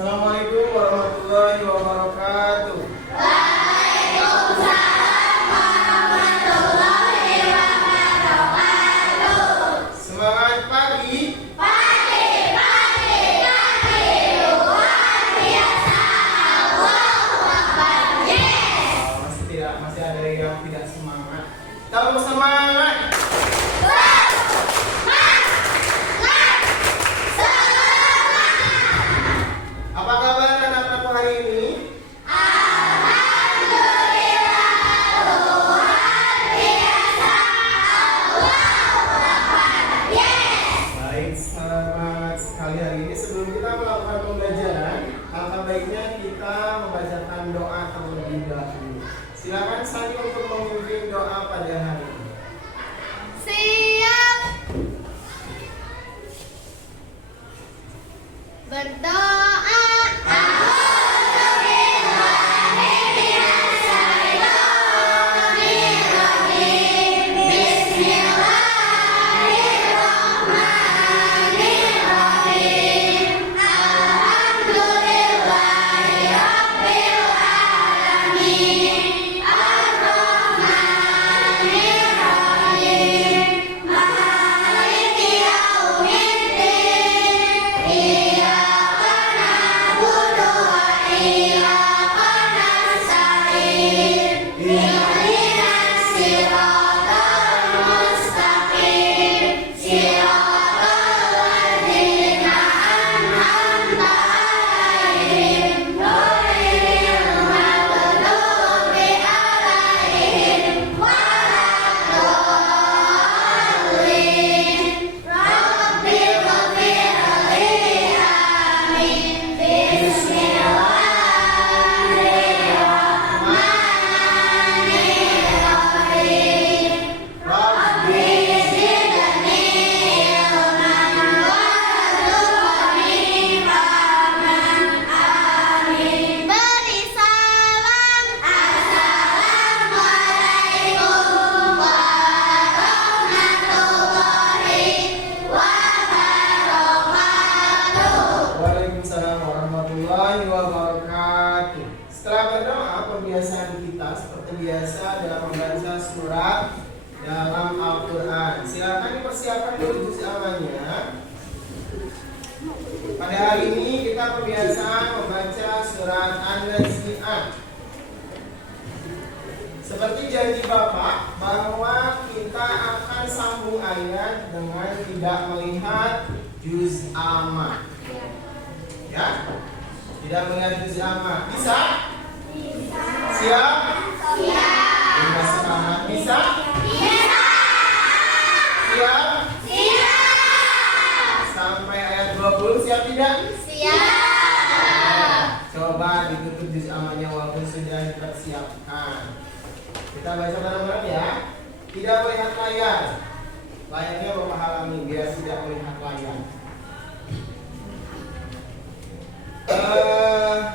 Assalamualaikum warahmatullahi wabarakatuh. Waalaikumsalam warahmatullahi wabarakatuh. Semangat pagi. Pagi, pagi, pagi. Luar biasa. Allahu Akbar. Yes. Masih ada yang tidak semangat. Kita semangat. Apa kabar anak-anakku hari ini? Alhamdulillah, luar biasa. Allahu Akbar. Yes. Baik, semangat sekali hari ini. Sebelum kita melakukan pembelajaran, alangkah baiknya kita membacakan doa terlebih dahulu. Silakan Sani untuk memimpin doa pada hari ini. Siap. Berdoa. Waalaikumsalam warahmatullahi wabarakatuh. Setelah berdoa, pembiasaan kita seperti biasa dalam membaca surat dalam Al-Quran. Silakan dipersiapkan dulu juz amalnya. Pada hari ini kita kebiasaan membaca surat An-Nazi'at. Seperti janji Bapak bahwa kita akan sambung ayat dengan tidak melihat juz amma. Ya, tidak melihat juz amma. Bisa? Bisa. Siap? Siap. Bisa semangat. Bisa? Bisa. Siap? Siap. Sampai ayat 20 siap tidak? Siap. Coba ditutup juz ammanya walaupun sudah dipersiapkan. Kita baca bareng-bareng ya. Tidak melihat layar. Layarnya Bapak halami biar tidak melihat layar.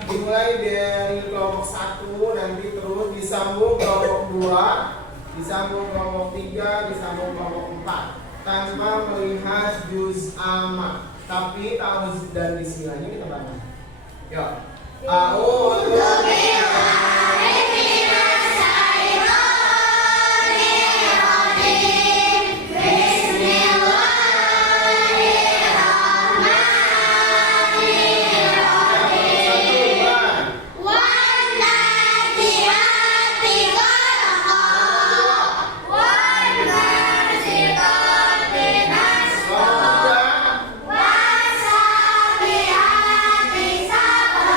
Dimulai dari kelompok 1, nanti terus disambung kelompok 2, disambung kelompok 3, disambung kelompok 4 tanpa melihat juz amma. Tapi ta'awuz dan bismillahnya kita baca. Yuk. A'udzu billahi minasy syaithanir rajim. Bismillahirrahmanirrahim. Wan nazi'ati gharqa. Wan nazi'ati nasqa. Wasabi'ati sabha.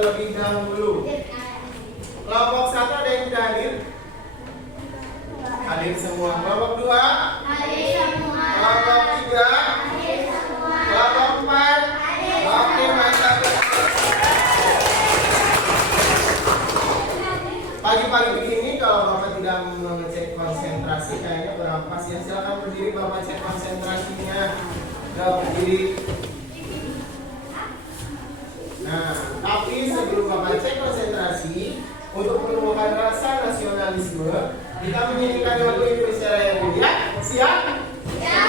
terlebih dahulu. Kelompok 1 ada yang tidak hadir? Hadir semua. Kelompok 2? Hadir semua. Kelompok 3? Hadir semua. Kelompok 4? Oke, mantap. Pagi-pagi begini kalau Bapak tidak mengecek konsentrasi kayaknya kurang pas ya. Silakan berdiri, Bapak cek konsentrasinya. Udah berdiri. Nah, tapi sebelum Bapak cek konsentrasi, untuk menumbuhkan rasa nasionalisme, kita menyanyikan lagu Indonesia Raya dulu ya. Siap? Ya.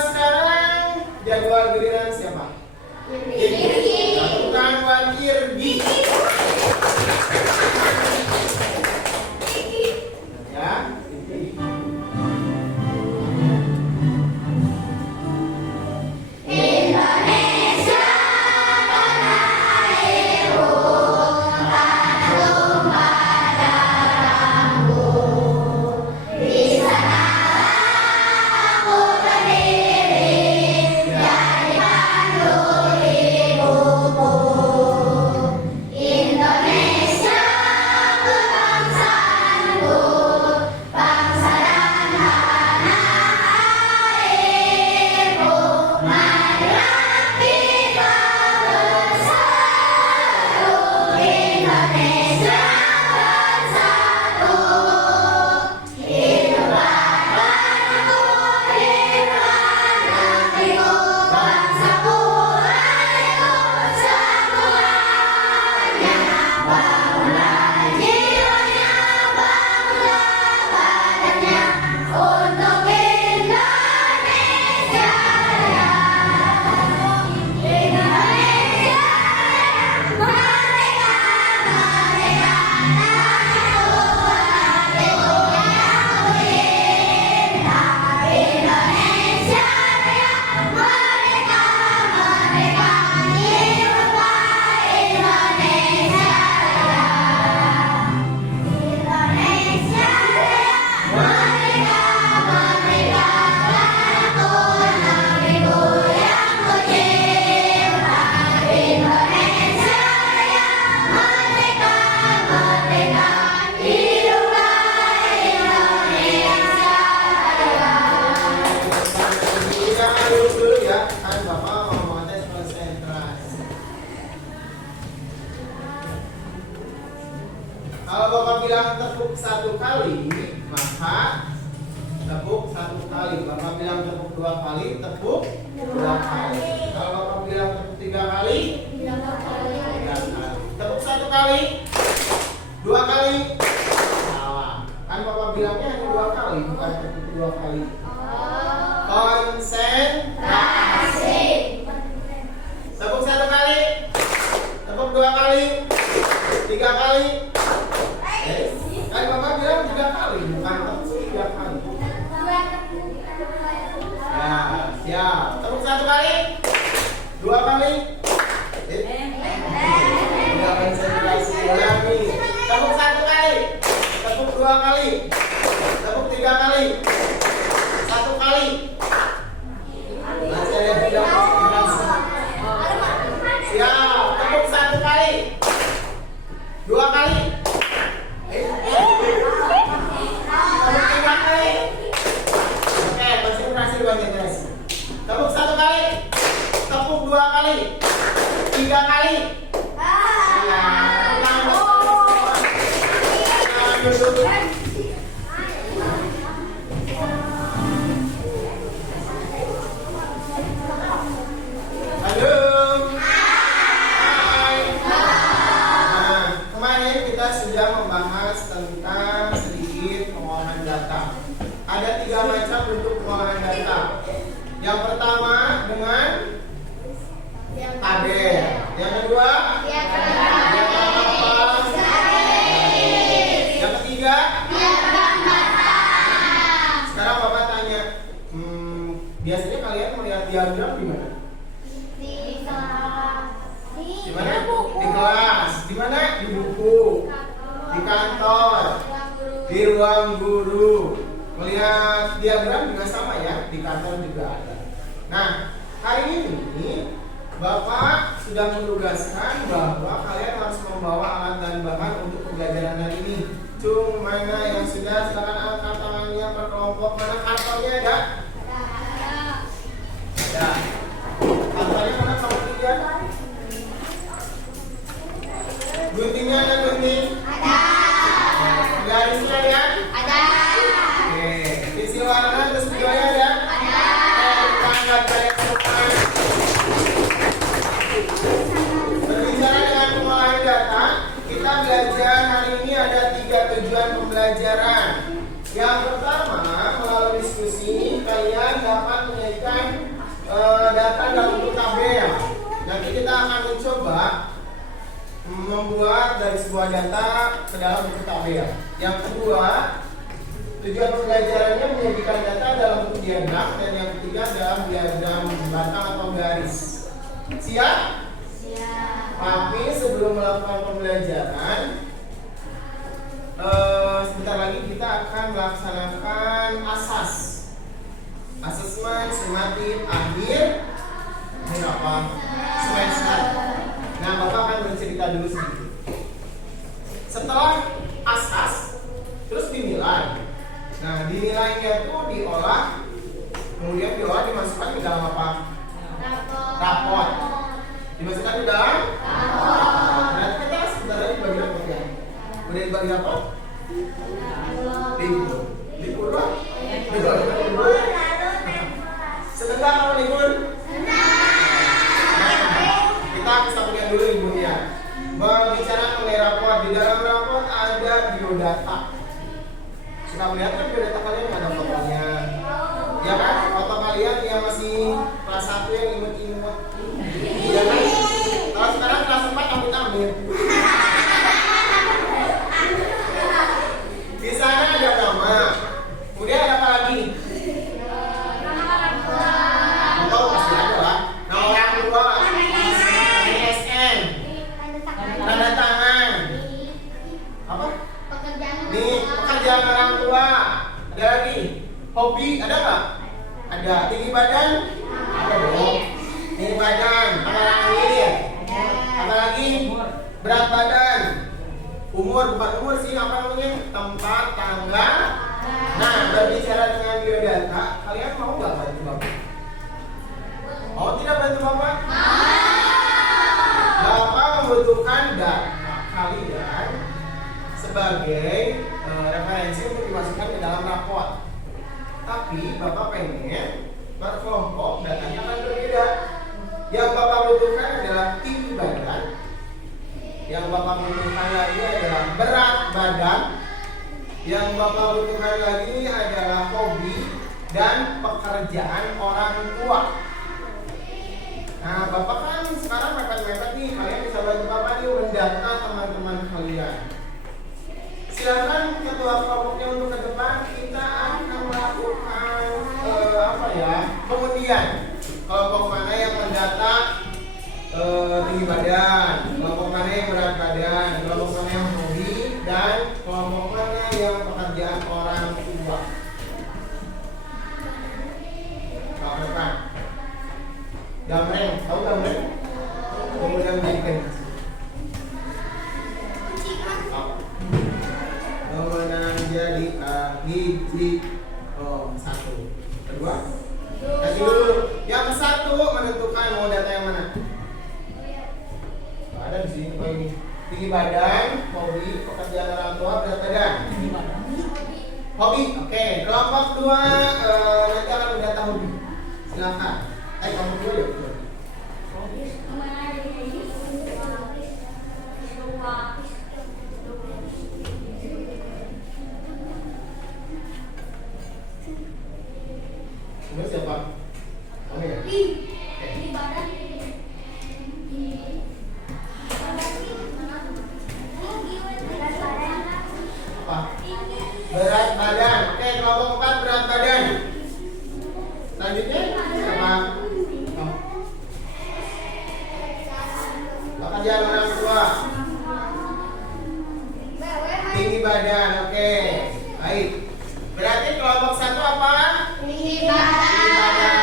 Sekarang jadwal giliran siapa? Kirgi. Lakukan buat Kirgi. Ya. Indonesia tanah airku, tanah tumpah darahku. Di sanalah aku berdiri, jadi pandu hidupku. Indonesia kebangsaanku, bangsa dan tanah airku. Marilah kita bersatu, Indonesia bersatu. Hiduplah tanahku, hiduplah negeriku, bangsaku, airku semuanya. Bangunlah jiwanya, bangunlah badannya, untuk Indonesia Raya. Indonesia merdeka, merdeka, tanahku, hatiku yang indah. Indonesia Raya, merdeka, merdeka, hiduplah Indonesia Raya. Indonesia Raya, merdeka, merdeka, tanahku, negeriku yang kucinta. Indonesia Raya, merdeka, merdeka, hiduplah Indonesia Raya. Jangan dulu ya, kan Bapak mau mengetes konsentrasi. Kalau Bapak bilang tepuk 1 kali, maka tepuk 1 kali. Bapak bilang tepuk 2 kali, tepuk 2 kali. Kalau Bapak bilang tepuk 3 kali, 3 kali. Tepuk 1 kali, 2 kali. Salah. Kan Bapak bilangnya hanya 2 kali, bukan tepuk 2 kali. Konsentrasi. Tepuk 1 kali, tepuk 2 kali, 3 kali. Kan Bapak bilang 3 kali, bukan tepuk 3 kali. Ya, siap. Tepuk 1 kali, 2 kali. Udah konsentrasi lagi. Tepuk 1 kali, tepuk 2 kali, tepuk 3 kali, 1 kali. Masih ada yang tidak konsentrasi. Siap. Tepuk 1 kali, 2 kali, tepuk 3 kali. Oke, konsentrasi dulu, konsentrasi. Tepuk 1 kali, tepuk 2 kali, 3 kali. Halo. Hai. Nah, kemarin kita sudah membahas tentang sedikit pengolahan data. Ada 3 macam bentuk pengolahan data. Yang pertama dengan tabel. Yang kedua, yang ketiga, sekarang Bapak tanya, biasanya kalian melihat diagram di mana? Di mana? Di kelas. Di mana? Di buku. Di kantor. Di ruang guru. Melihat diagram juga sama ya. Di kantor juga ada. Nah, hari ini Bapak sudah menugaskan bahwa kalian harus membawa alat dan bahan untuk pembelajaran hari ini. Cung, mana yang sudah? Silakan angkat tangannya per kelompok. Mana kartonnya ada? Ada. Kartonnya mana kamu tiga? Guntingnya ada gunting? Ada. Garisnya ada? Ada. Oke. Pensil warna terus videonya ada? Ada. Angkat kalian semua. Berbicara dengan pengolahan data, kita belajar hari ini ada 3 tujuan pembelajaran. Yang pertama, melalui diskusi ini kalian dapat menyajikan data dalam bentuk tabel. Nanti kita akan mencoba membuat dari sebuah data ke dalam bentuk tabel. Yang kedua, tujuan pembelajarannya menyajikan data dalam bentuk diagram, dan yang ketiga dalam diagram batang atau garis. Siap? Tapi sebelum melakukan pembelajaran, sebentar lagi kita akan melaksanakan asas, asesmen sumatif akhir apa semester. Nah, Bapak akan bercerita dulu sedikit. Setelah asas, terus dinilai. Nah, dinilainya itu diolah, kemudian diolah dimasukkan ke dalam apa? Rapor. Dimasukkan ke dalam rapor. Nah, kita sebentar lagi bagi rapor ya. Udah dibagi rapor? Libur. Libur lah. Libur. Seneng gak kalau libur? Kita sampaikan dulu liburnya. Berbicara mengenai rapor, di dalam rapor ada biodata. Suka melihat kan biodata kalian ada fotonya, ya kan? Foto kalian yang masih kelas 1 yang imut-imut, ya kan? Kalau sekarang kelas 4 amit-amit. Di sana ada nama. Kemudian ada apa lagi? Tahu pasti ada lah. Nama orang tua, ISN, tanda tangan, apa? Nih, pekerjaan orang tua. Ada lagi. Hobi ada nggak? Ada. Tinggi badan? Ada dong. Tinggi badan. Apa lagi? Apa lagi? Berat badan. Umur, bukan umur sih, apa namanya? Tempat, tanggal. Nah, berbicara dengan biodata, kalian mau nggak bantu Bapak? Mau tidak bantu Bapak? Bapak membutuhkan data kalian sebagai referensi untuk dimasukkan ke dalam rapor. Tapi Bapak pengen per kelompok datanya akan berbeda. Yang Bapak butuhkan adalah tinggi badan. Yang Bapak butuhkan lagi adalah berat badan. Yang Bapak butuhkan lagi adalah hobi dan pekerjaan orang tua. Nah, Bapak kan sekarang mepet-mepet nih, kalian bisa bantu Bapak nih mendata teman-teman kalian. Silakan ketua kelompoknya untuk ke depan, kita akan melakukan pengundian. Kelompok mana yang mendata tinggi badan, kelompok mana yang berat badan, kelompok mana yang hobi, dan kelompok mana yang pekerjaan orang tua. Lakukan. Gamreng, tahu gamreng? Kemudian menjadikan kemenang jadi hiji. Satu. Kedua, kasih dulu. Yang satu menentukan mau data yang mana. Ada di sini. Oh, ini tinggi badan, hobi, pekerjaan orang tua, berat badan. Hobi, oke. Kelompok 2 nanti akan mendata hobi. Silakan. Kamu dulu yuk. Kamu siapa? Kamu ya? Apa? Berat badan. Oke, kelompok 4 berat badan. Selanjutnya siapa? Pekerjaan orang tua. Tinggi badan, oke. Baik. Berarti kelompok 1 apa? Tinggi badan.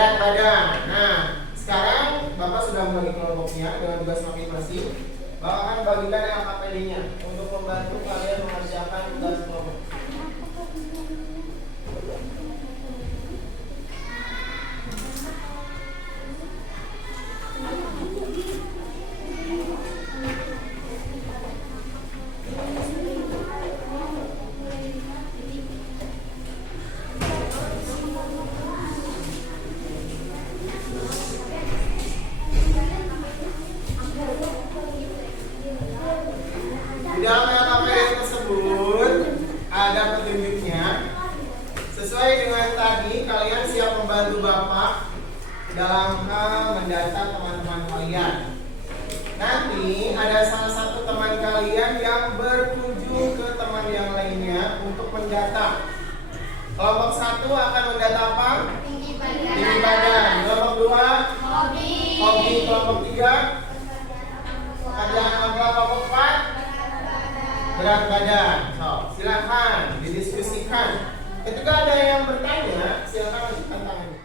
berat badan. Nah, sekarang Bapak sudah membagi kelompoknya dengan tugas masing-masing. Bapak akan bagikan LKPD-nya untuk membantu kalian mengerjakan tugas kelompok. Di dalam LKPD tersebut ada petunjuknya. Sesuai dengan tadi, kalian siap membantu Bapak dalam hal mendata teman-teman kalian. Nanti ada salah satu teman kalian yang berkunjung ke teman yang lainnya untuk mendata. Kelompok 1 akan mendata apa? Tinggi Tinggi badan. Kelompok 2 hobi. Kelompok 3 pekerjaan apa? Kelompok 4 berat badan. So, silakan didiskusikan. Ketika ada yang bertanya, silakan ajukan tangannya.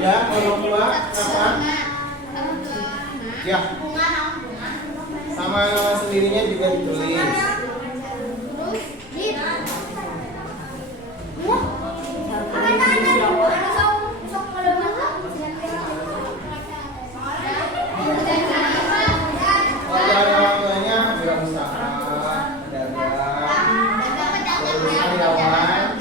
Ya, kelompok 2 apa? Ya, sama nama sendirinya juga ditulis. Kalau ada orang tuanya, wirausaha, pedagang, karyawan.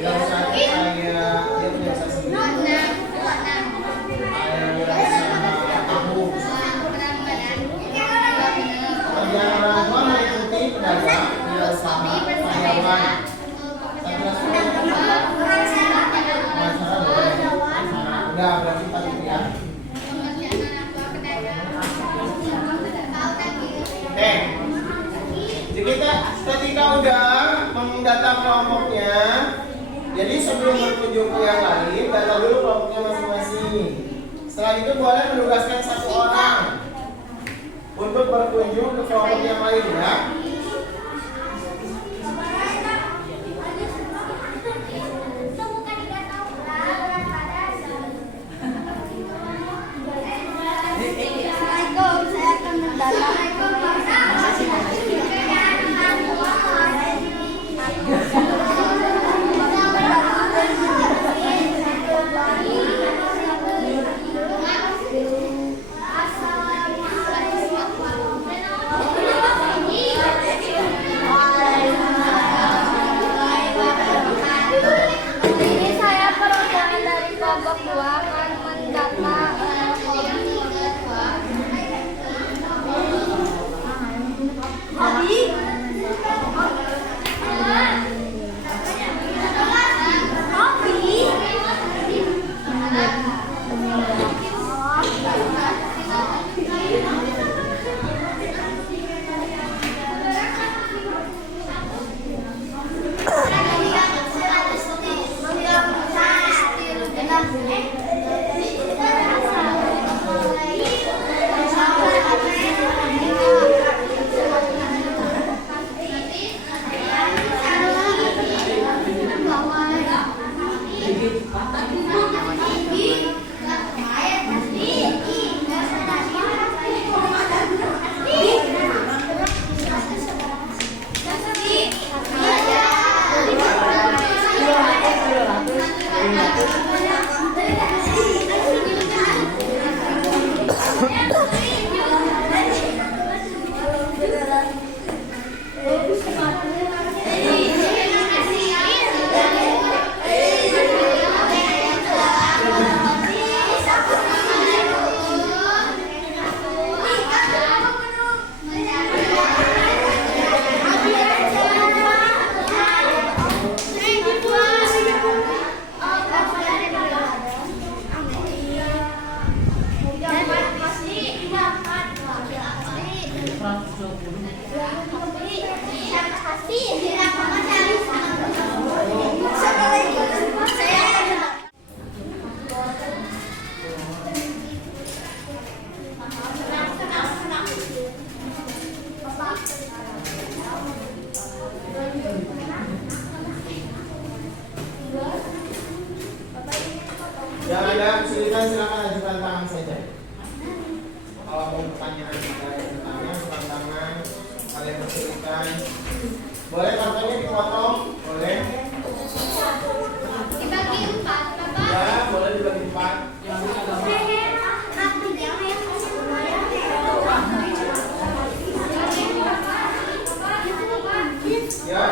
Wirausaha kayak dia punya usaha sendiri. Wirausaha tahu. Pekerjaan orang tua meliputi pedagang, wirausaha, karyawan. Udah berarti 4 itu ya. Oke. Jadi ketika udah mendata kelompoknya, jadi sebelum berkunjung ke yang lain, data dulu kelompoknya masing-masing. Setelah itu boleh menugaskan 1 orang untuk berkunjung ke kelompok yang lain ya. Saya akan mendata. Ini saya perwakilan dari kelompok 2 akan mendata hobi. Yang ada kesulitan silakan ajukan tangan saja. Kalau mau pertanyaan tanya angkat tangan. Kalian kesulitan, boleh kartunya dipotong, boleh. Dibagi 4, Bapak. Ya, boleh dibagi 4. Ya.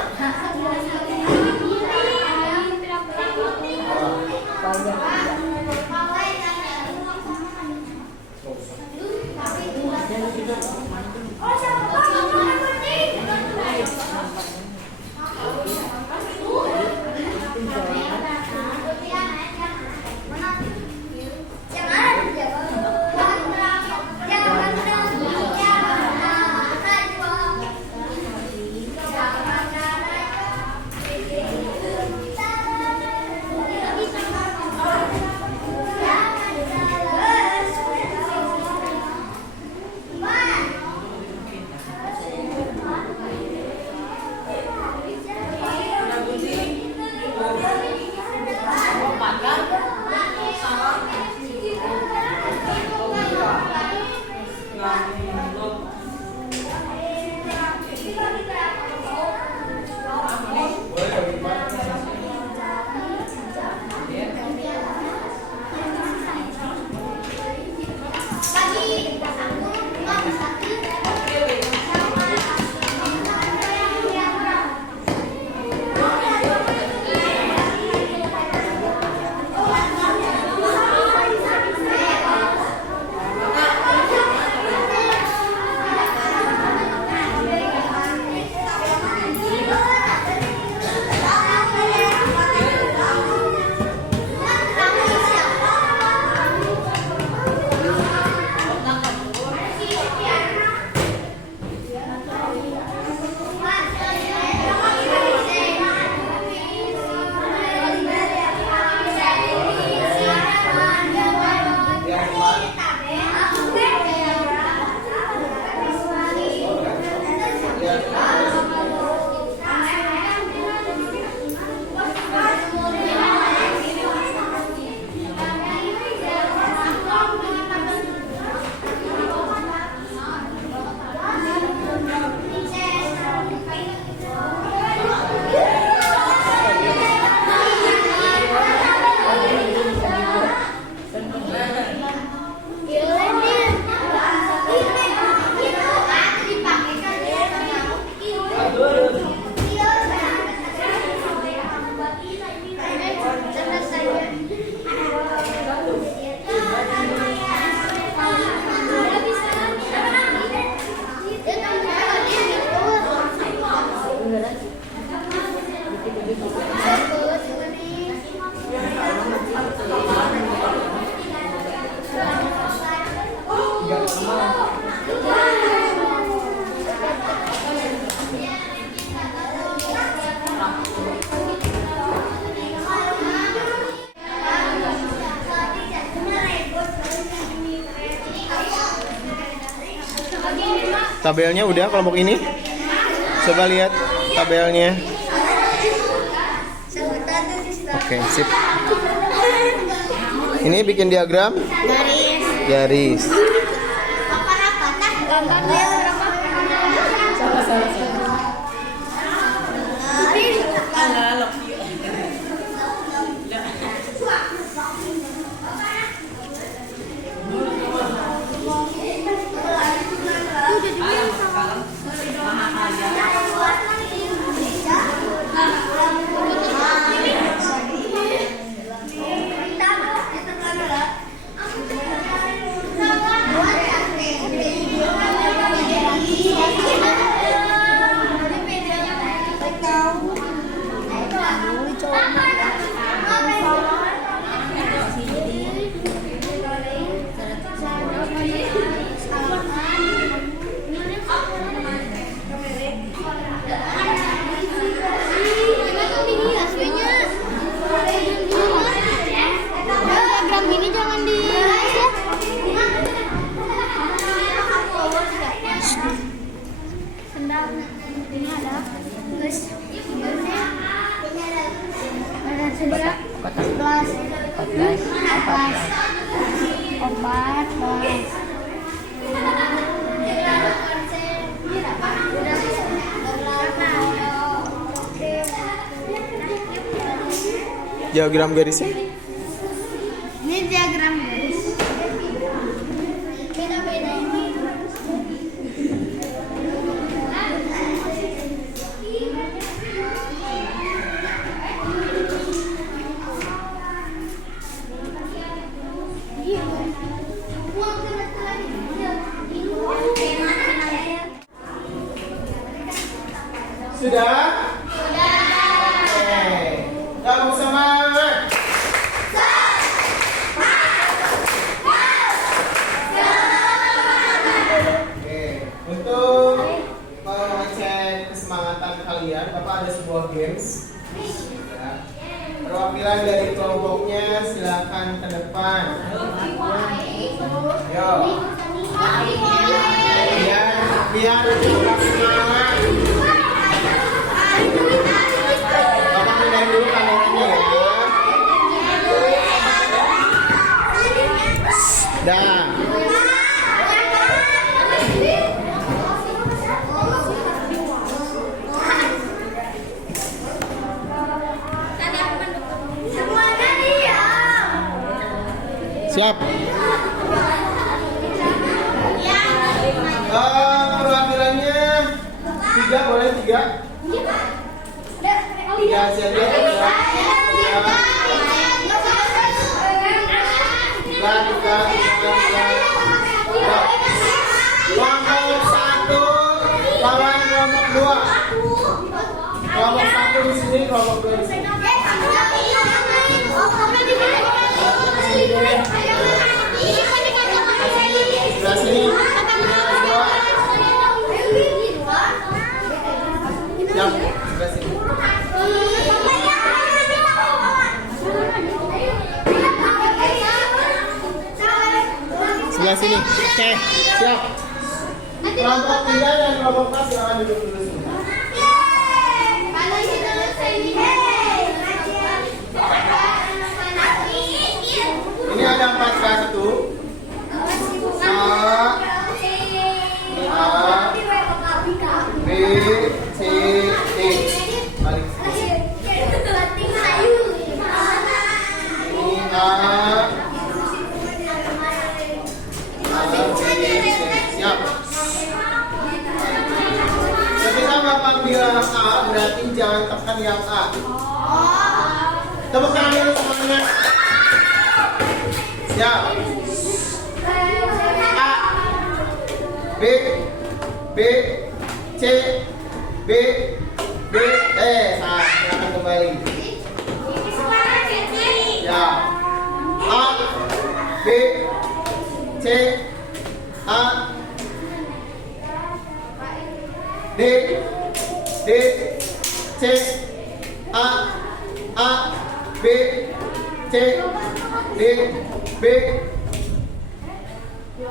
Tabelnya udah kelompok ini? Coba lihat tabelnya. Oke, sip. Ini bikin diagram Garis. garis. Gambar diagram apa? Diagram ini jangan di sendal ini ada terus ada sendal 14. Diagram garisnya. Ini diagram garis. Beda-beda ini. Sudah? Oke. Kamu semangat. Oke. Untuk mengecek kesemangatan kalian, Bapak ada sebuah games. Ya. Perwakilan dari kelompoknya silakan ke depan. Yo. Biar tetap semangat. Bapak pindahin dulu kameranya ya. Dah. Siap. Perwakilannya 3 boleh 3. 3 siap ya. Kelompok 1 lawan kelompok 2. Kelompok 1 di sini, kelompok 2 di sini. Sebelah sini. Siap, sebelah sini. Sebelah sini. Oke, siap. Kelompok 3 dan kelompok 4 silakan duduk dulu sini. Ini ada 4 kartu. A, B, C, D. Balik sini. Ini A, siap. Ketika Bapak bilang A, berarti jangan tekan yang A. Tepuk tangan dulu semuanya. Siap. A, B, B, C, B, B, nah, silakan kembali. Ya. A, B, C, A, D, D, C, A, B, C, D, B.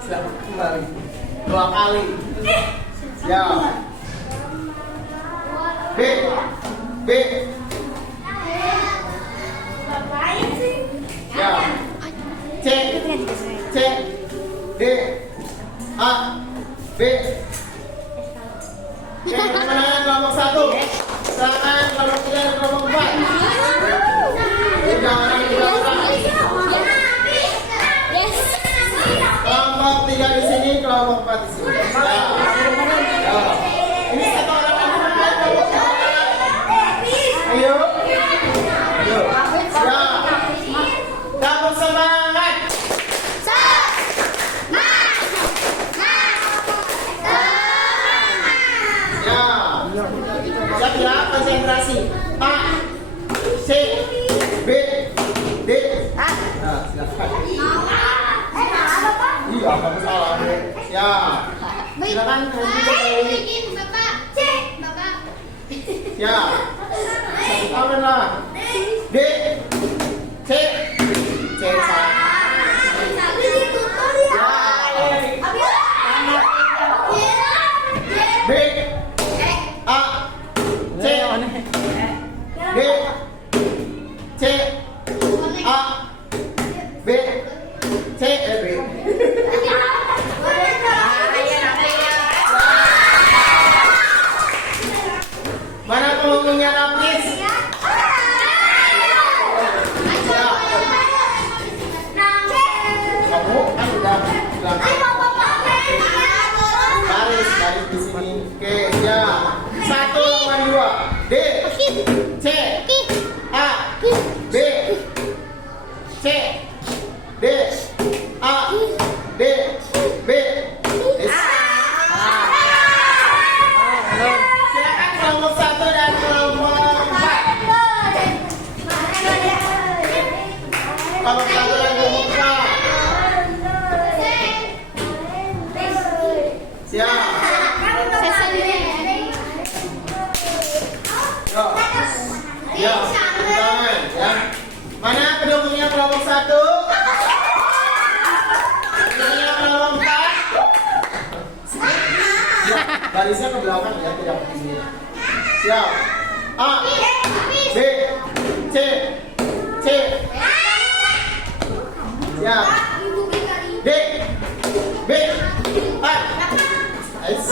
Silakan kembali 2 kali. Ya. B, B. Ya. C, D, A, B. Oke, kemenangan kelompok 1. Silakan kelompok 3 dan kelompok 4. Jangan di belakang. Kelompok 3 di sini, kelompok 4 di sini. Ya. Ini satu orang lagi bermain kelompok 4. Ayo. Ayo. Ya. Kamu semangat. Ya. Siap ya, konsentrasi. A, C, B, D. Nah, silakan. Iya, kamu salah. Ya. Silakan Bikin Bapak. Cek, Bapak. Ya. Satu tangan lah. D, C, C. B, A, C, D, C, A, B, C, B. Mana penghubungnya Lapis? Ya. Kamu kan udah bilang baris di sini. Oke, ya. 1 lawan 2. D, C, A, B, C, D, A, D, B, S. Silakan kelompok 1 dan kelompok 4. Kelompok 1 dan kelompok 4. Siap. Yo. Ya, tangan ya. Mana pendukungnya kelompok 1? Pendukungnya kelompok 4. Ya, barisnya ke belakang ya, tidak ke sini. Siap. A, B, C, C. Siap. D, B, A. S.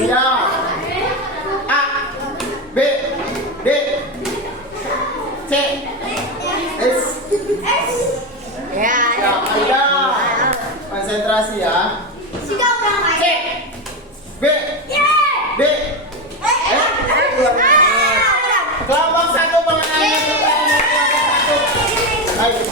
Siap. A, B, D, C, S. Ya, ayo. Konsentrasi ya. C, B, D, kelompok 1 pengenannya kelompok 1. Ayo.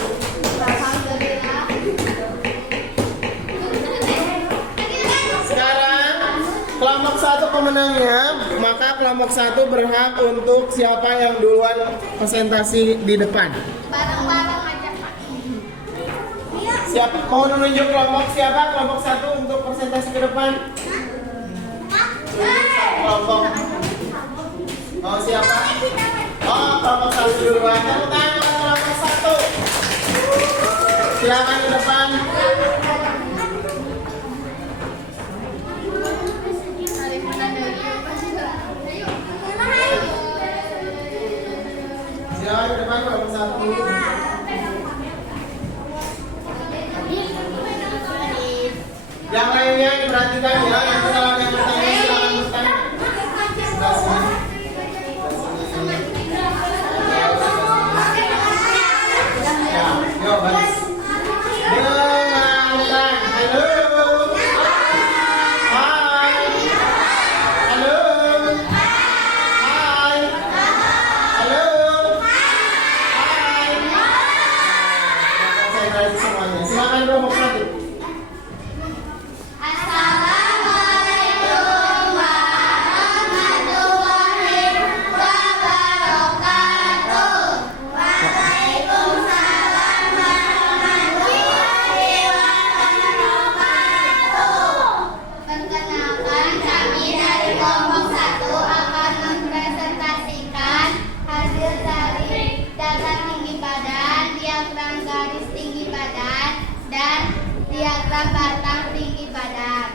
Sekarang kelompok 1 pemenangnya, maka kelompok 1 berhak untuk siapa yang duluan presentasi di depan. Bareng-bareng aja, Pak. Siapa mau menunjuk kelompok siapa? Kelompok 1 untuk presentasi ke depan. Kelompok. Oh siapa? Oh kelompok 1 duluan. Tepuk tangan untuk kelompok 1. Silakan ke depan. Silakan ke depan kelompok 1. Yang lainnya diperhatikan ya, yang kalau ada yang bertanya silakan bertanya. Sebelah sini. Ya, yuk baris. Dengarkan. Halo. Hai. Halo. Hai. Halo. Hai. Konsentrasi semuanya. Silakan kelompok 1. Perkenalkan, kami dari kelompok 1 akan mempresentasikan hasil dari data tinggi badan, diagram garis tinggi badan, dan diagram batang tinggi badan.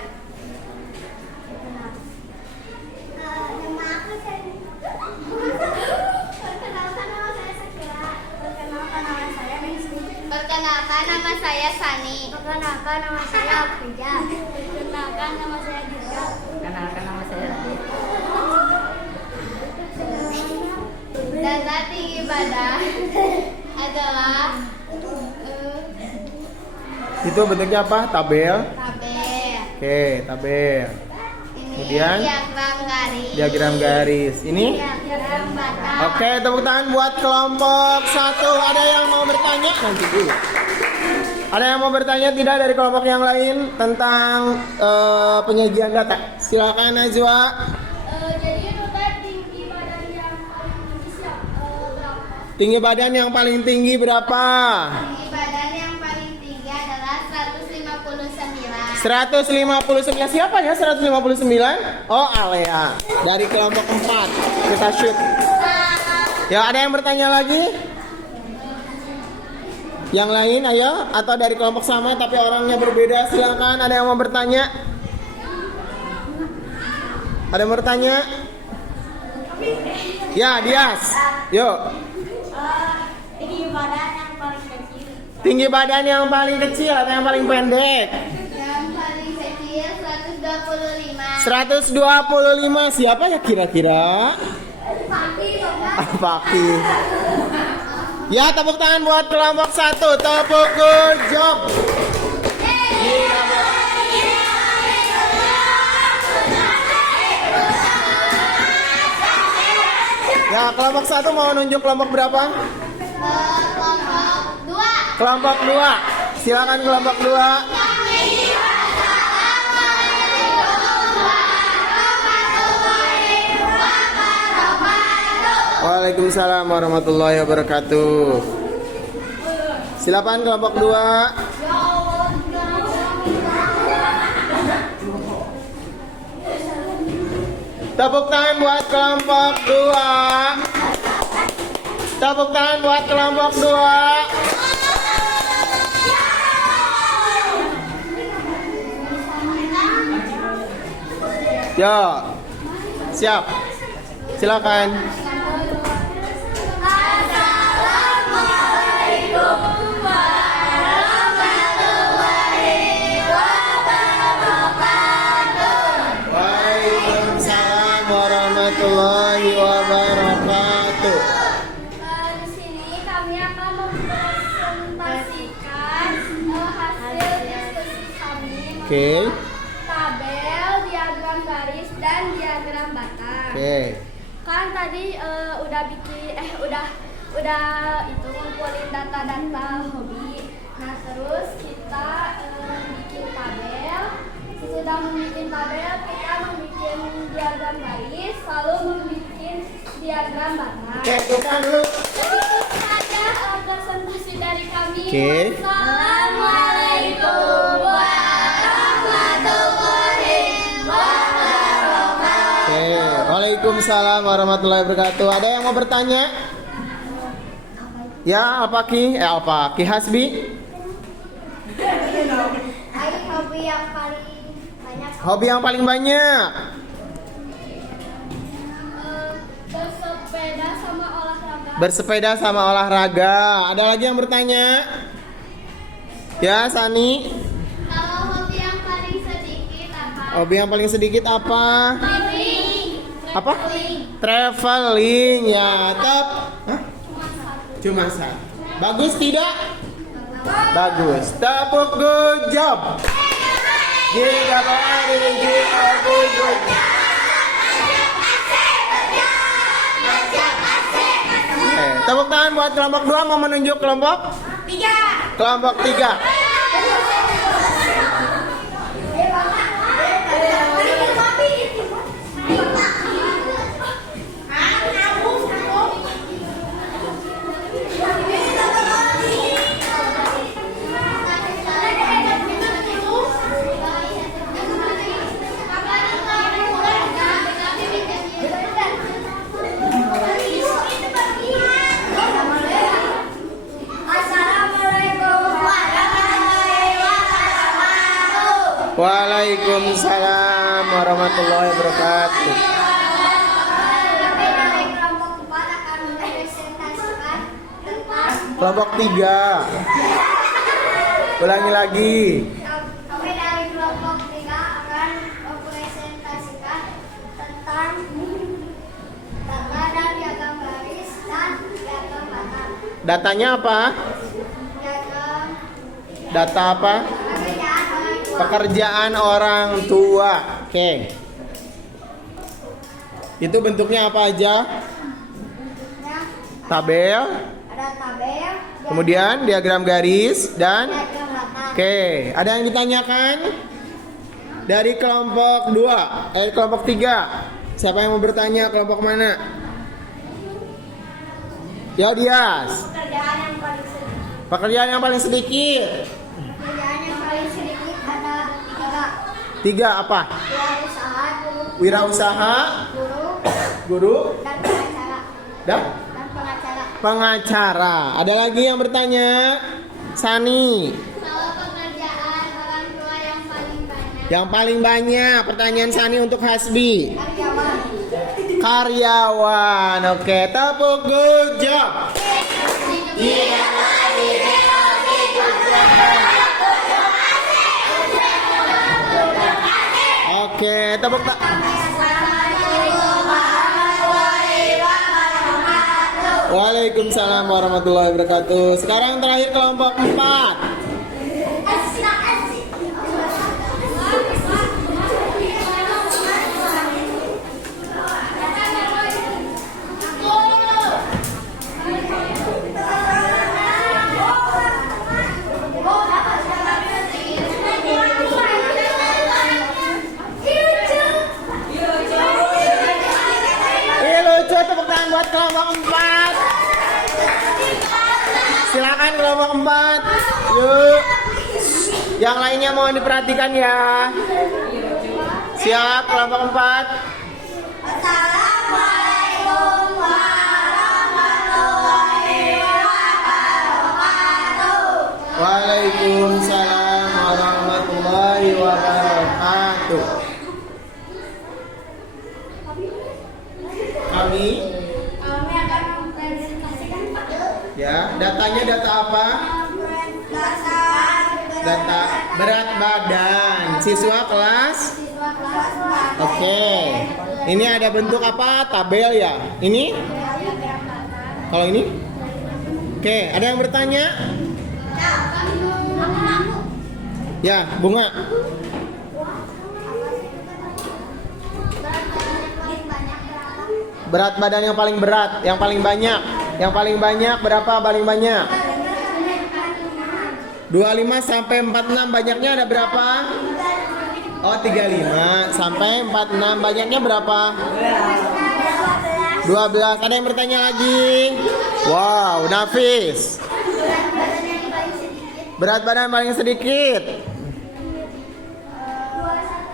Nama aku Perkenalkan nama saya Sakila. Perkenalkan nama saya Nisa. Perkenalkan, nama saya Sani. Perkenalkan, nama saya Aprija. Perkenalkan, nama saya Dinda. Kenalkan, nama saya Radit. Data tinggi badan adalah Itu bentuknya apa? Tabel. tabel. Oke, tabel. Ini Kemudian? diagram garis. Diagram garis. Ini? Diagram batang. Oke, tepuk tangan buat kelompok 1. Ada yang mau bertanya? Nanti dulu. Ada yang mau bertanya tidak dari kelompok yang lain tentang penyajian data? Silakan Najwa. Jadi Ruta tinggi badan yang paling tinggi berapa? Tinggi badan yang paling tinggi berapa? Tinggi badan yang paling tinggi adalah 159. 159. Siapa ya 159? Oh, Alea. Dari kelompok 4. Kita shoot. Ya, ada yang bertanya lagi? Yang lain, ayo. Atau dari kelompok sama tapi orangnya berbeda, silakan. Ada yang mau bertanya? Ada yang mau bertanya? Ya, Dias. Yuk. Tinggi badan yang paling kecil. Tinggi badan yang paling kecil atau yang paling pendek? Yang paling kecil 125. 125. Siapa ya kira-kira? Paki. Ya, tepuk tangan buat kelompok 1. Tepuk good job. Ya, kelompok 1 mau nunjuk kelompok berapa? Kelompok 2. Kelompok 2. Silakan kelompok 2. Waalaikumsalam warahmatullahi wabarakatuh. Silakan kelompok 2. Tepuk tangan buat kelompok 2. Tepuk tangan buat kelompok 2. Yo. Siap. Silakan. Waalaikumsalam warahmatullahi wabarakatuh. Di sini kami akan mempresentasikan hasil diskusi kami Oke. tabel, diagram garis, dan diagram batang. Oke. Kan tadi udah bikin udah itu ngumpulin data-data hobi. Nah, terus kita bikin tabel. Sesudah membuat tabel, kita membuat diagram garis, lalu membuat diagram batang. Oke, bukan dulu. Itu saja presentasi dari kami. Oke. Wassalamualaikum warahmatullahi wabarakatuh. Oke. Waalaikumsalam warahmatullahi wabarakatuh. Ada yang mau bertanya? Ya, apa Ki? Apa? Ki Hasbi? Hobi yang paling banyak. Hobi yang paling banyak. Bersepeda sama olahraga. Bersepeda sama olahraga. Ada lagi yang bertanya? Ya, Sani. Kalau hobi yang paling sedikit apa? Hobi yang paling sedikit apa? Traveling. Apa? Traveling. Ya, tep. Hah? Cuma satu. Bagus tidak? Bagus. Tepuk good job. Jika berada di good job. Oke, tepuk tangan buat kelompok 2 mau menunjuk kelompok 3. Kelompok 3. Waalaikumsalam warahmatullahi wabarakatuh. Kelompok 4 akan mempresentasikan tentang Kelompok 3. Ulangi lagi. Kami dari kelompok 3 akan mempresentasikan tentang data dan diagram garis dan diagram batang. Datanya apa? Diagram Data apa? pekerjaan orang Pekerjaan orang tua. tua. Oke. Itu bentuknya apa aja? Ya, Tabel, ada tabel, kemudian diagram garis dan diagram batang. oke, ada yang ditanyakan? Dari kelompok 2, kelompok 3. Siapa yang mau bertanya kelompok mana? Yodias. Pekerjaan yang paling sedikit. Pekerjaan yang paling sedikit. Pekerjaan yang paling sedikit ada 3. 3 apa? Wirausaha, Wirausaha, guru, guru, dan pengacara. dan Dan pengacara. pengacara. Ada lagi yang bertanya? Sani. Kalau pekerjaan orang tua yang paling banyak. Yang paling banyak pertanyaan Sani untuk Hasbi. Karyawan. Karyawan. Oke, tepuk good job. Oke, tepuk tak. Waalaikumsalam warahmatullahi wabarakatuh. Sekarang terakhir kelompok 4. Lucu, tepuk tangan buat kelompok 4. Silakan kelompok 4. Yuk. Yang lainnya mohon diperhatikan ya. Siap kelompok 4. Assalamualaikum warahmatullahi wabarakatuh. Waalaikumsalam warahmatullahi wabarakatuh. Kami akan mempresentasikan ya, datanya data apa? Data berat badan siswa kelas. siswa kelas Oke. Ini ada bentuk apa? Tabel ya. Ini? Kalau ini? Oke, ada yang bertanya? Ya, bunga. Berat badan yang paling berat, yang paling banyak. Yang paling banyak berapa paling banyak? 25 sampai 46 banyaknya ada berapa? Oh, 35 sampai 46 banyaknya berapa? 12. Ada yang bertanya lagi? Wow, Nafis. Berat badan paling sedikit. 21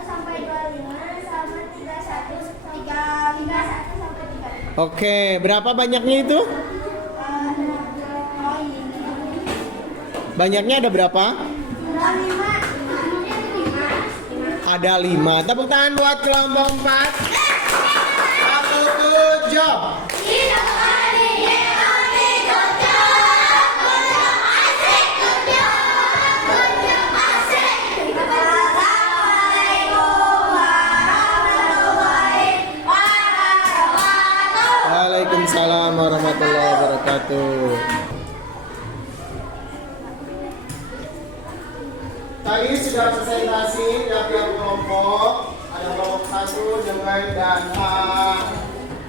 sampai 25 sama 31 sampai 35. Oke, berapa banyaknya itu? Banyaknya ada berapa? Ada 5. Tepuk tangan buat kelompok 4. Satu good job. Waalaikumsalam warahmatullahi wabarakatuh. Tadi sudah presentasi tiap kelompok. Ada kelompok 1 dengan data.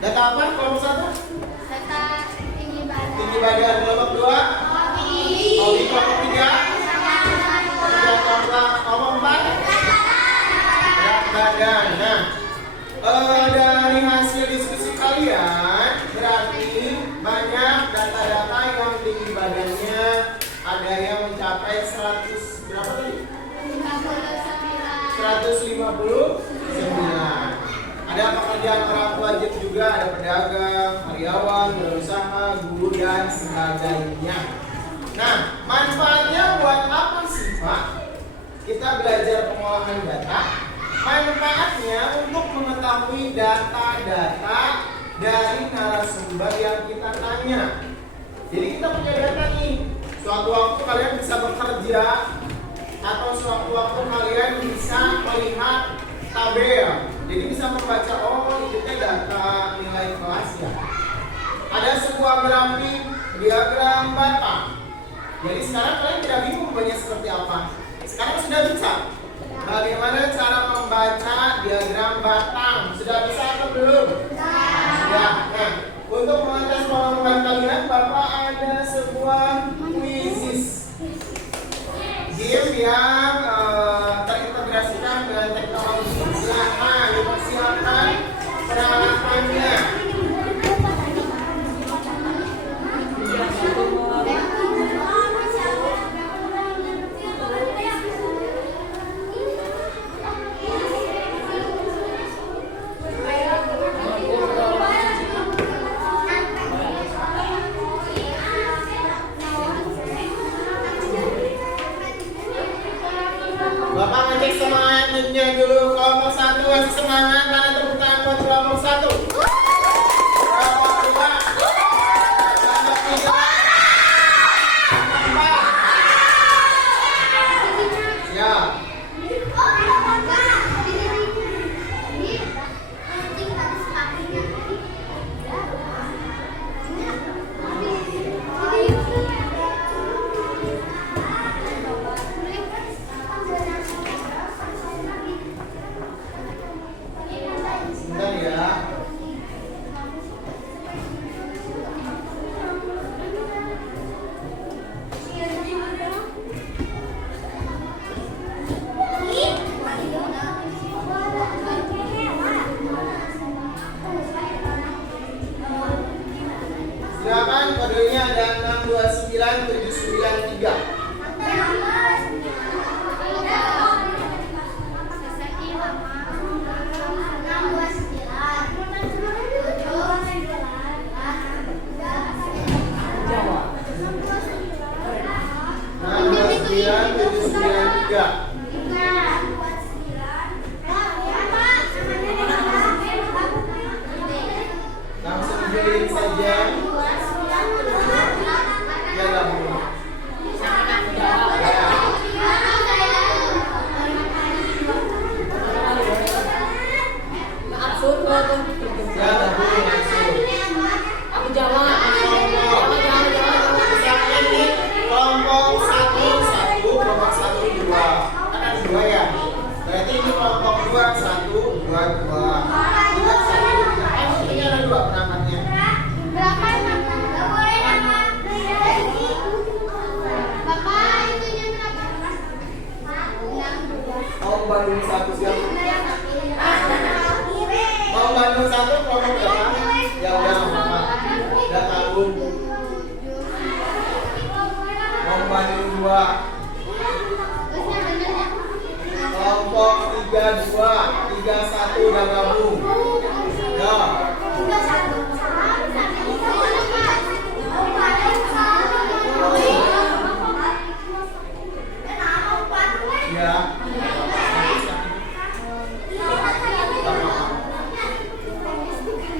Data apa kelompok 1? Data tinggi badan. Tinggi badan. Kelompok 2? Hobi. Kelompok 3? Kelompok 4? Berat badan. Nah, dari hasil diskusi kalian berarti banyak data-data yang tinggi badannya ada yang mencapai 100 berapa tadi? 159. Ada pekerjaan orang wajib juga, ada pedagang, karyawan, berusaha, guru dan sebagainya. Nah, manfaatnya buat apa sih, Pak? Kita belajar pengolahan data. Manfaatnya untuk mengetahui data-data dari narasumber yang kita tanya. Jadi kita punya data nih. Suatu waktu kalian bisa bekerja atau sewaktu-waktu kalian bisa melihat tabel. Jadi bisa membaca, oh itu data nilai kelas ya. Ada sebuah grafik diagram batang. Jadi sekarang kalian tidak bingung banyak seperti apa. Sekarang sudah bisa. Bagaimana cara membaca diagram batang? Sudah bisa atau belum? Sudah. Nah, untuk mengetes pengetahuan kalian, Bapak ada sebuah quizzes. Game yang terintegrasikan dengan teknologi. Silakan dipersiapkan peralatannya. Bapak ngecek semangatnya dulu. Kelompok 1 masih semangat. Mana tepuk tangan buat kelompok 1. Kelompok 2, kelompok 3, kelompok 4. Siap. Sebentar ya. Silakan kodenya ada 629793. Nomor 9793. Langsung pilih saja. Ya, gabung. Absurd tuh. Ya, gabung langsung. Aku jawab. Kelompok 1, kelompok 1, 2. Kan ada 2 ya. Berarti ini kelompok 2, 1, 2, 2. Tidak 1, 3. Ini ada 2 penamaannya. Berapa emang? Gak boleh nama. Bapak itunya berapa? Mau Bandung 1 siapa? Mau Bandung 1 kelompok berapa? Ya udah apa? Udah tanggung. Mau Bandung 2. Kelompok 32, 31 udah gabung. Ya. Ya.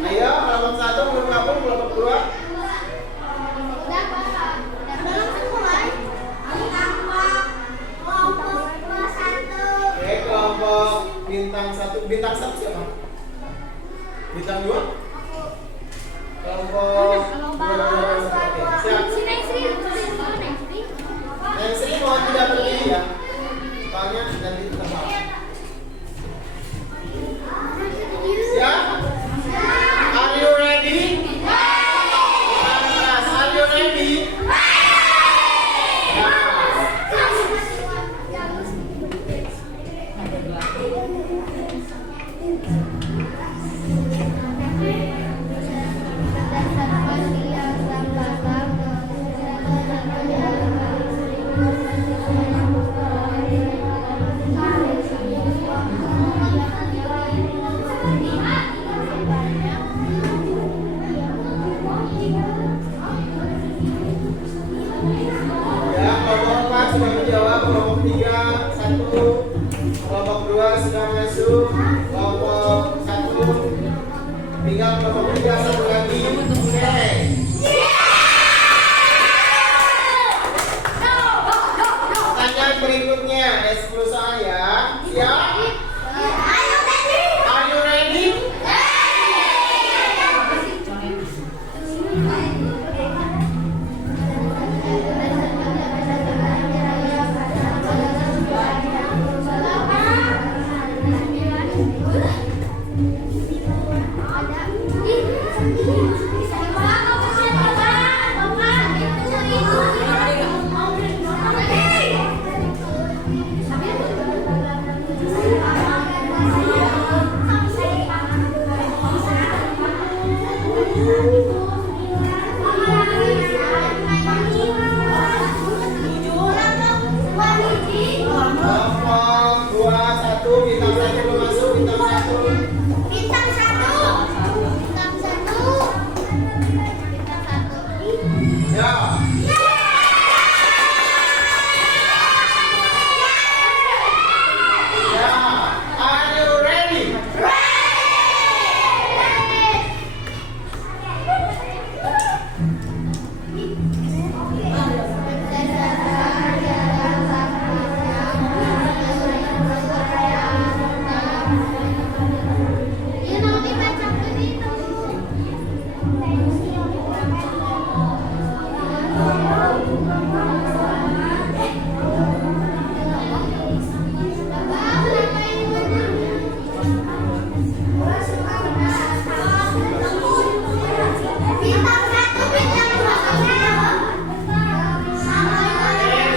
Ayo, kelompok 1 belum gabung, kelompok 2. Oke, kelompok bintang 1. Bintang 1 siapa? Bintang 2? Kelompok 2. Oke, siap. Yang sini mau tidak berdiri ya. Soalnya nanti terbang. Siap? Are you ready? Yes. Are you ready? Ya, kelompok 4 sudah menjawab, kelompok 3, 1, kelompok 2 sudah masuk, kelompok 1, tinggal kelompok 3, 1 lagi. Oke.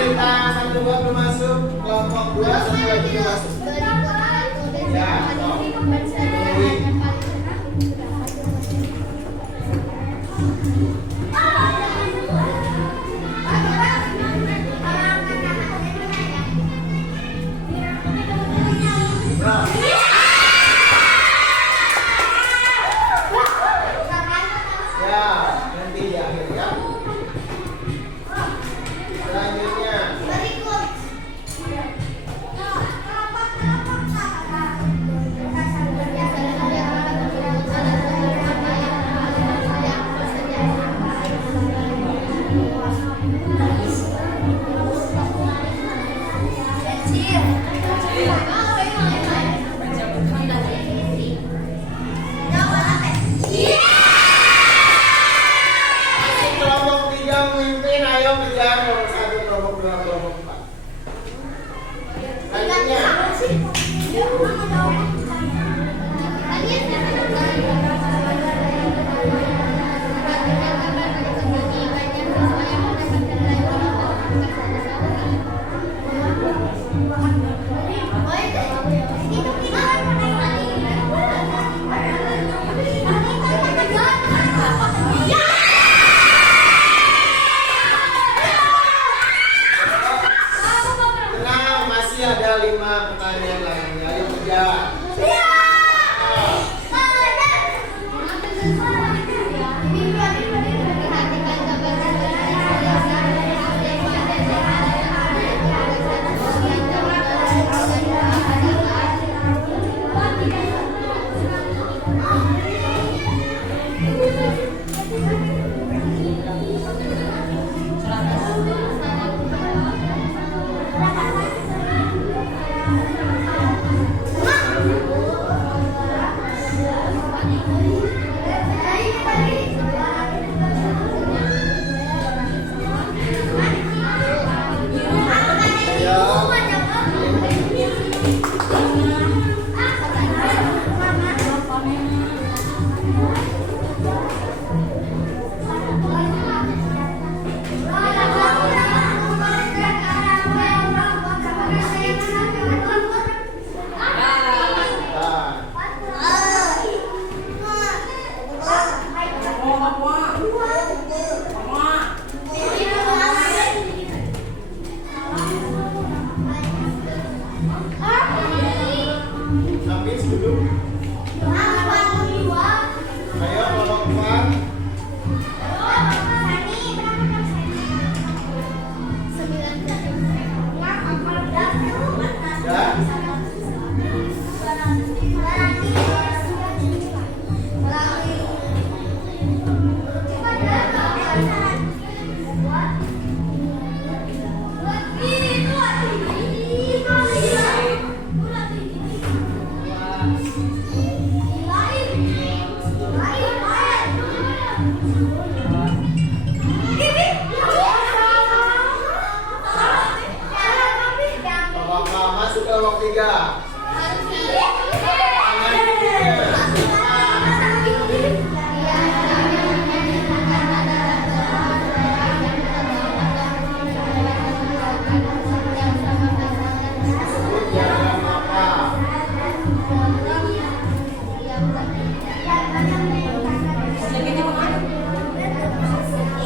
Bintang 1 2 belum masuk, kelompok 2 1 lagi belum masuk. Ya, ya, nanti di akhir ya. Selanjutnya, kelompok 3 memimpin, ayo kejar kelompok 1, kelompok 2, kelompok 4. Selanjutnya, tenang, masih ada 5 pertanyaan lagi. Ayo kejar. Habis dulu. Ayo kelompok 4. Ya. Kelompok masuk kelompok 3.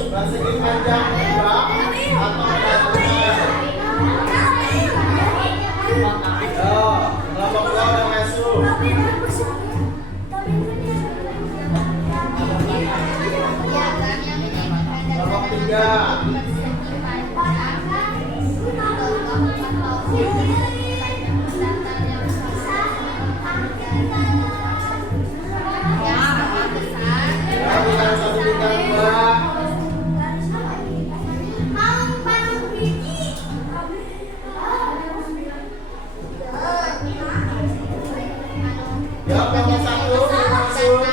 Persegi panjang 2 atau kelompok 2 udah masuk. Kelompok 3. Ya, bintang 1, bintang 2. Ya, kelompok 1 masuk.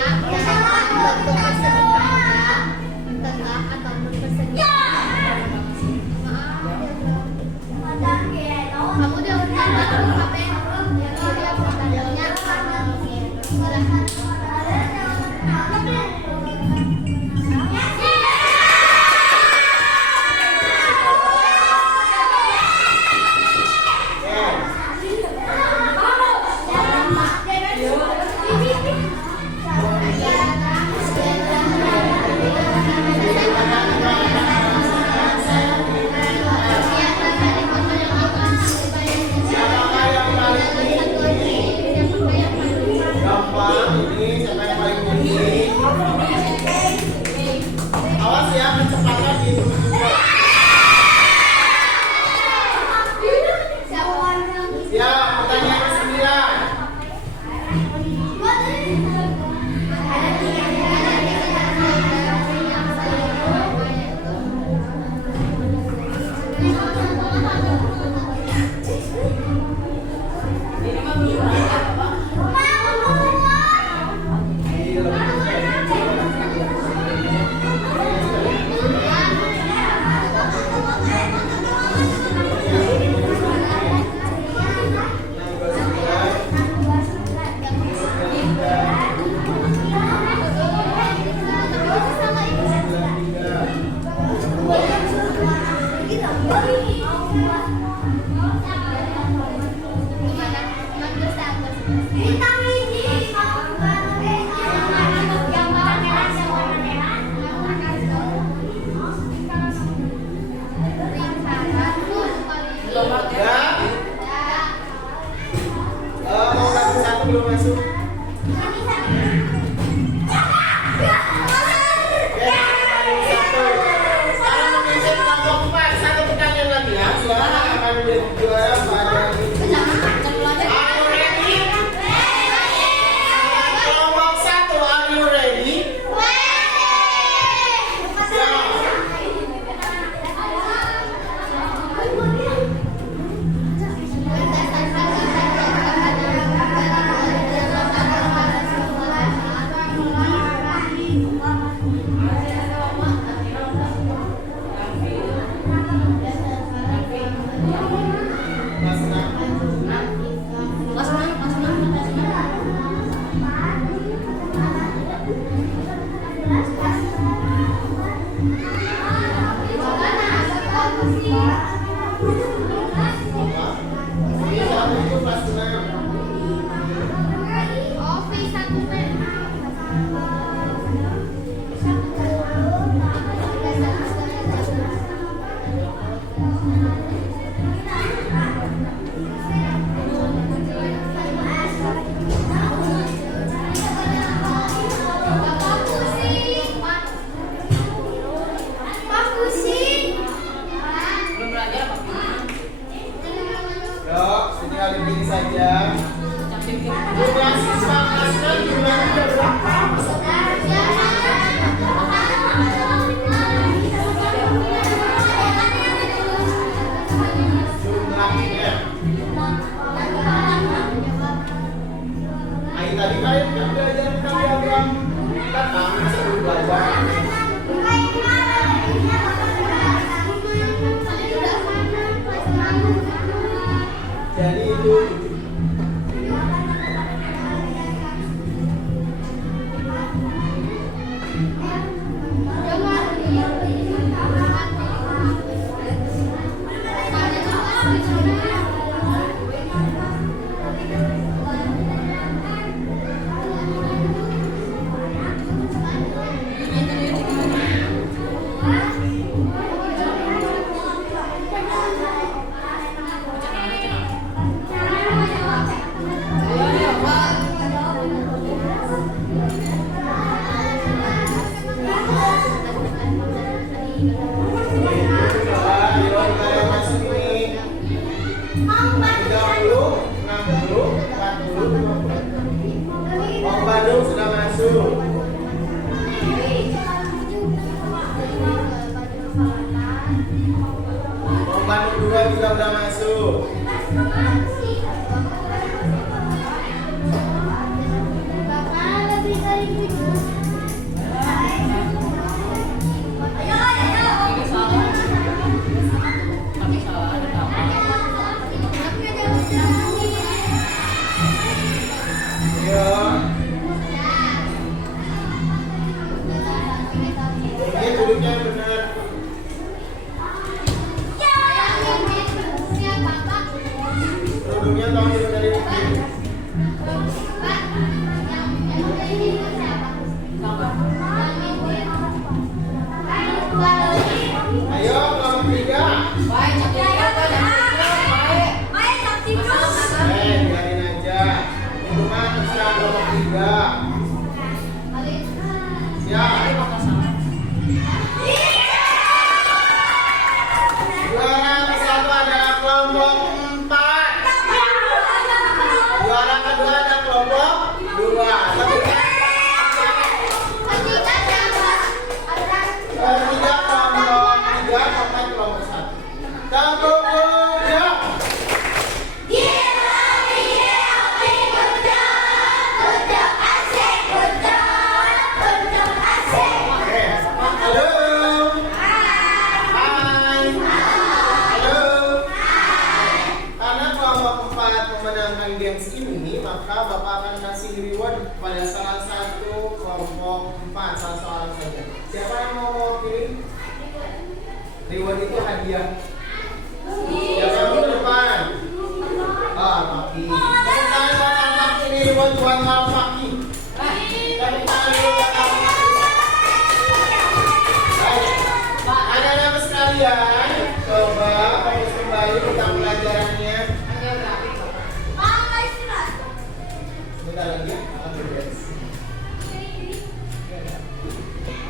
Ya. Mau lagu satu belum masuk? Siapa akan menjadi juara pada kelompok 1? Are you ready? Tinggal dipilih saja. Jumlah siswa kelasnya jumlahnya berapa? Jumlahnya. Ayo tadi kalian kan belajar diagram datang masa dulu belajar. Jadi itu Bandung sudah masuk. Bandung 2 juga sudah masuk. Duduknya benar. Duduknya tolong dari ayo kelompok 3. Biarin aja. Cuma bisa kelompok 3. Ya. Juara ke-1 adalah kelompok 4. Juara kedua adalah kelompok 2. Ketiga kelompok 3 sampai kelompok 1. Kelompok 3. Memenangkan games ini, maka Bapak akan kasih reward pada salah satu kelompok 4, salah seorang saja. Siapa yang mau pilih? Reward itu hadiah Jadi kita pelajarannya Geografi, Pak. sebentar lagi ya, akan beres.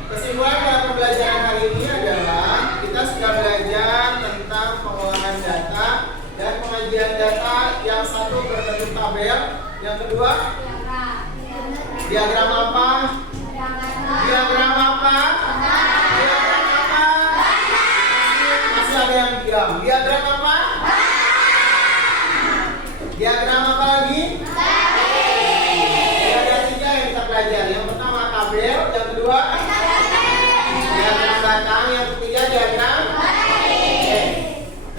Kesimpulan dalam pembelajaran hari ini adalah kita sudah belajar tentang pengolahan data dan pengajian data. Yang satu berbentuk tabel, yang kedua diagram apa? Diagram apa? Diagram apa? Masih ada yang diam. Diagram apa? Diagram apa lagi? Ada 3 yang kita pelajari. Yang pertama tabel, yang kedua diagram batang, yang ketiga diagram. Oke.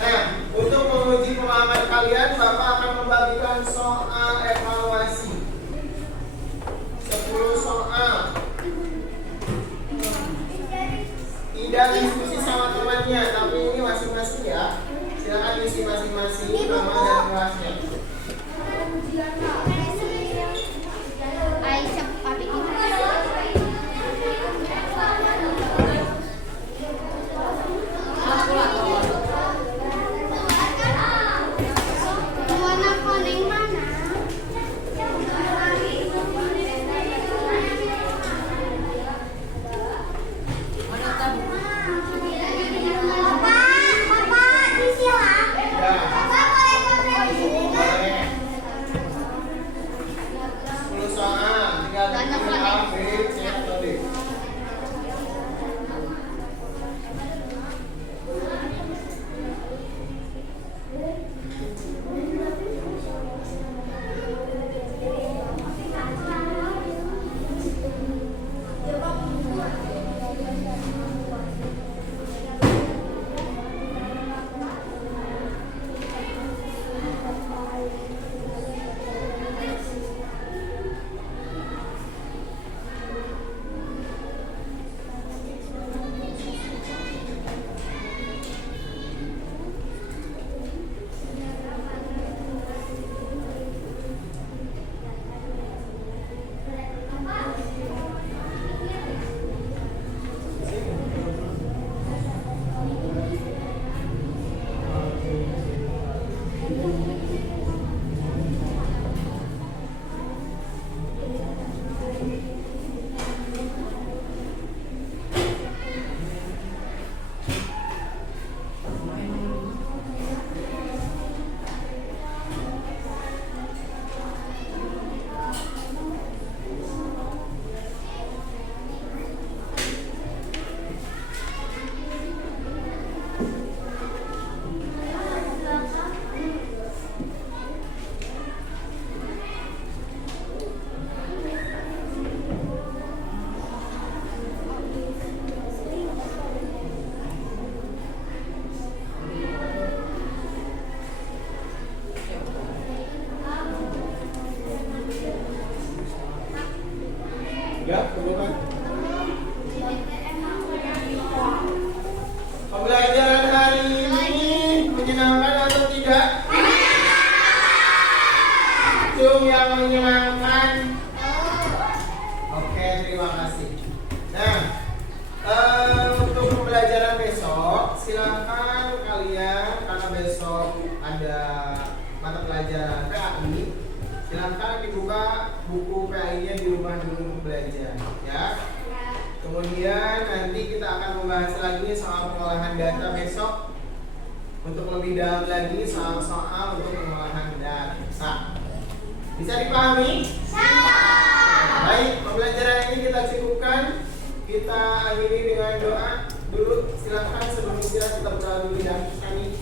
Nah, untuk menguji pemahaman kalian, Bapak akan membagikan soal evaluasi. 10 soal. Tidak diskusi sama temannya, tapi ini masing-masing ya. Silakan isi masing-masing nama dan kelasnya. Ya, bukan. Pembelajaran hari ini menyenangkan atau tidak? Cung yang menyenangkan. Oke, terima kasih. Nah, untuk pembelajaran besok, silakan kalian karena besok ada mata pelajaran PAI. Silakan dibuka buku PAI-nya di rumah dulu untuk belajar, ya. Kemudian nanti kita akan membahas lagi soal pengolahan data besok untuk lebih dalam lagi soal-soal untuk pengolahan data. Bisa dipahami? Baik, pembelajaran ini kita cukupkan. Kita akhiri dengan doa dulu. Silakan sebelum istirahat kita berdoa dulu ya. Kami.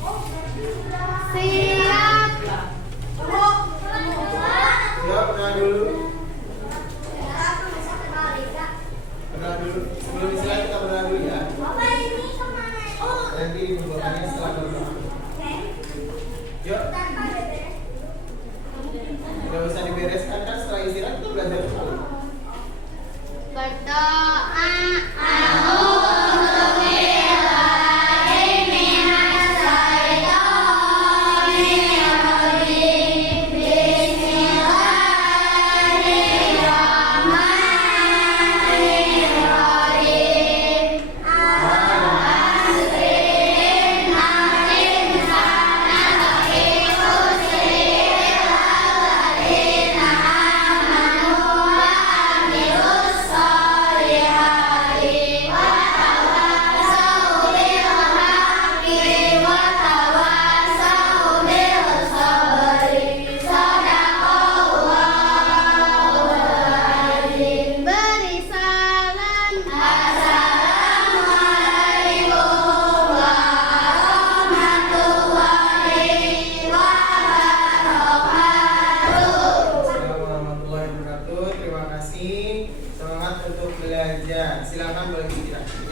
Siap. Ya, berdoa dulu. Berdoa dulu. Sebelum istirahat kita berdoa dulu ya. Nanti dibukakannya setelah berdoa. Yuk. Gak usah dibereskan kan setelah istirahat kita belajar dulu. Berdoa. semangat untuk belajar. Silakan bagi kita.